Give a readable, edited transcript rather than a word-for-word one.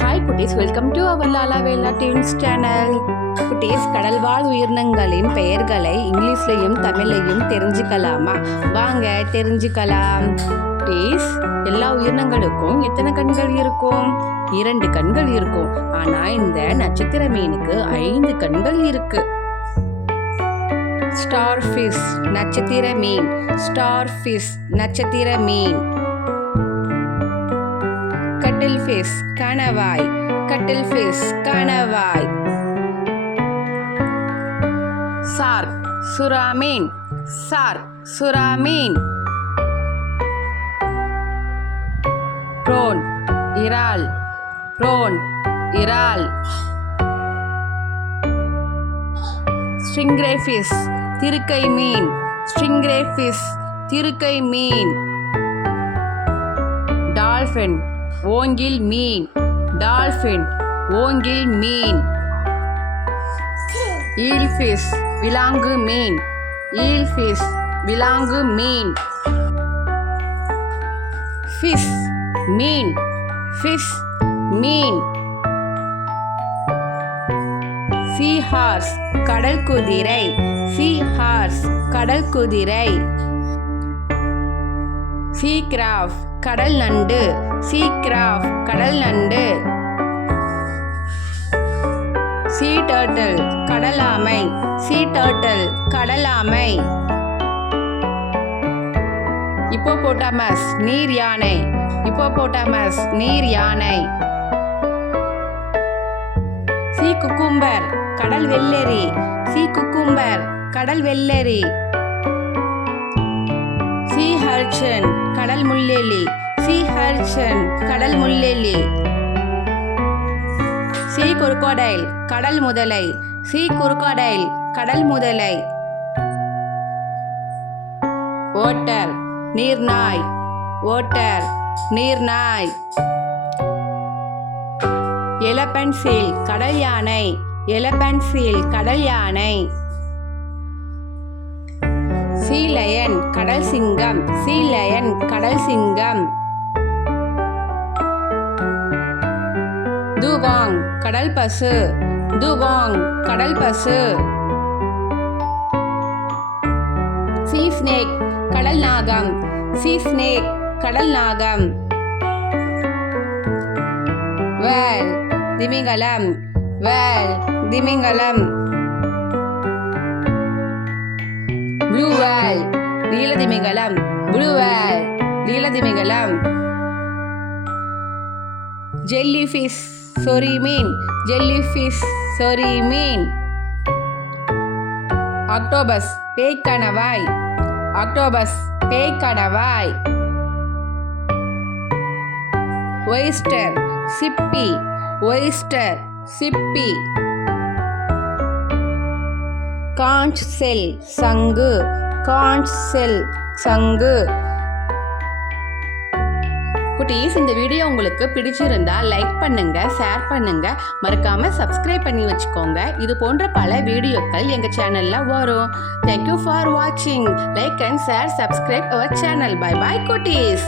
Hi குட்டீஸ், welcome to our Lala Vela tunes channel. குட்டீஸ், கடல்வாழ் உயிரினங்களின் பெயர்களை இங்கிலீஷ்லையும் தமிழ்லையும் தெரிஞ்சுக்கலாமா? வாங்க தெரிஞ்சுக்கலாம். குட்டீஸ், எல்லா உயிரினங்களுக்கும் எத்தனை கண்கள் இருக்கும்? 2 கண்கள் இருக்கும். ஆனா இந்த நட்சத்திர மீனுக்கு 5 கண்கள் இருக்கு. ஸ்டார் ஃபிஷ் நட்சத்திர மீன். ஸ்டார் ஃபிஷ் நட்சத்திர மீன். கட்டில் ஃபிஷ் கணவாய். கட்டில் ஃபிஷ் கணவாய். சார்க் சுறா மீன். சார்க் சுறா மீன். ப்ரோன் இறால். ப்ரோன் இறால். ஸ்டிங்ரே ஃபிஷ் திருக்கை மீன். ஸ்டிங்ரே ஃபிஷ் திருக்கை மீன். டால்ஃபின் ஓங்கில் மீன். டால்ஃபின் ஓங்கில் மீன். ஈல் ஃபிஷ் விலாங்கு மீன். ஈல் ஃபிஷ் விலாங்கு மீன். ஃபிஷ் மீன். ஃபிஷ் மீன். சீ ஹார்ஸ் கடல் குதிரை. சீ ஹார்ஸ் கடல் குதிரை. சீ கிராஃப் கடல் நண்டு. சீ கிராஃப் கடல் நண்டு. சீ டர்ட்டில் கடலாமை. சீ டர்ட்டில் கடலாமை. ஹிப்போபோட்டாமஸ் நீர் யானை. ஹிப்போபோட்டாமஸ் நீர் யானை. சீ குக்கும்பர் கடல் வெள்ளரி. சீ குக்கும்பர் கடல் வெள்ளரி. சீ ஹர்ச்சன் கடல் முள்ளெலி. சீ ஹர்ச்சன் கடல் முள்ளெலி. சீ குரோக்கோடைல் கடல் முதலை. சீ குரோக்கோடைல் கடல் முதலை. ஓட்டர் நீர்நாய். ஓட்டர் நீர்நாய். எலபண்ட் சீல் கடல் யானை. எலபண்ட் சீல் கடல் யானை. சீ லயன் கடல் சிங்கம். சீ லயன் கடல் சிங்கம். துவாங் கடல் பசு. துவாங் கடல் பசு. சீ ஸ்னேக் கடல் நாகம். சீ ஸ்னேக் கடல் நாகம். வேல் திமிங்கலம். வேல் திமிங்கலம். ப்ளூ வேல் நீலதிமிங்கலம். ப்ளூ வேல் நீலதிமிங்கலம். ஜெல்லி ஃபிஷ் சொறி மீன். ஜெல்லி ஃபிஷ் சொறி மீன். ஆக்டோபஸ் பேய்க்கணவாய். ஆக்டோபஸ் பேய்க்கணவாய். ஒய்ஸ்டர் சிப்பி. ஒய்ஸ்டர் சிப்பி. காஞ்ச் செல் சங்கு. காஞ்ச் செல் சங்கு. குட்டீஸ், இந்த வீடியோ உங்களுக்கு பிடிச்சிருந்தா லைக் பண்ணுங்க, ஷேர் பண்ணுங்க, மறக்காம சப்ஸ்கிரைப் பண்ணி வச்சுக்கோங்க. இது போன்ற பல வீடியோக்கள் எங்க சேனல்ல வரும். Thank you for watching. Like and share, subscribe our channel. Bye bye குட்டீஸ்.